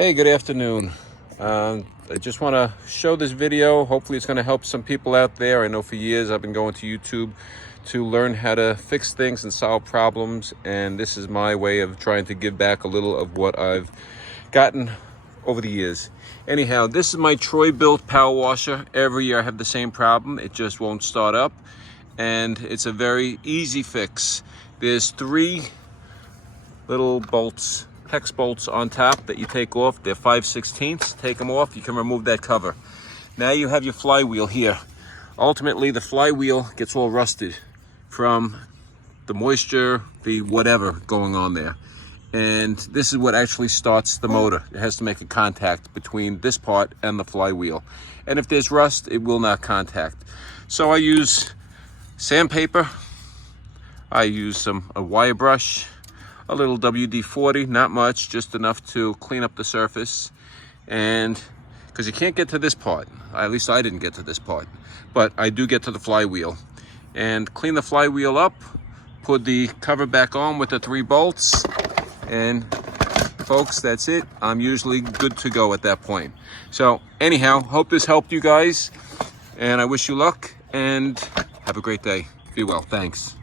Hey, good afternoon. I just want to show this video. Hopefully it's going to help some people out there. I know for years I've been going to YouTube to learn how to fix things and solve problems, and this is my way of trying to give back a little of what I've gotten over the years. Anyhow, this is my Troy-built power washer. Every year I have the same problem. It just won't start up, and it's a very easy fix. There's 3 little bolts, hex bolts on top that you take off. They're 5/16. Take them off, you can remove that cover. Now you have your flywheel here. Ultimately, the flywheel gets all rusted from the moisture, the whatever going on there. And this is what actually starts the motor. It has to make a contact between this part and the flywheel. And if there's rust, it will not contact. So I use sandpaper. I use a wire brush, a little WD-40, not much, just enough to clean up the surface. And because you can't get to this part, at least I didn't get to this part, but I do get to the flywheel. And clean the flywheel up, put the cover back on with the 3 bolts, and folks, that's it. I'm usually good to go at that point. So anyhow, hope this helped you guys, and I wish you luck, and have a great day. Be well, thanks.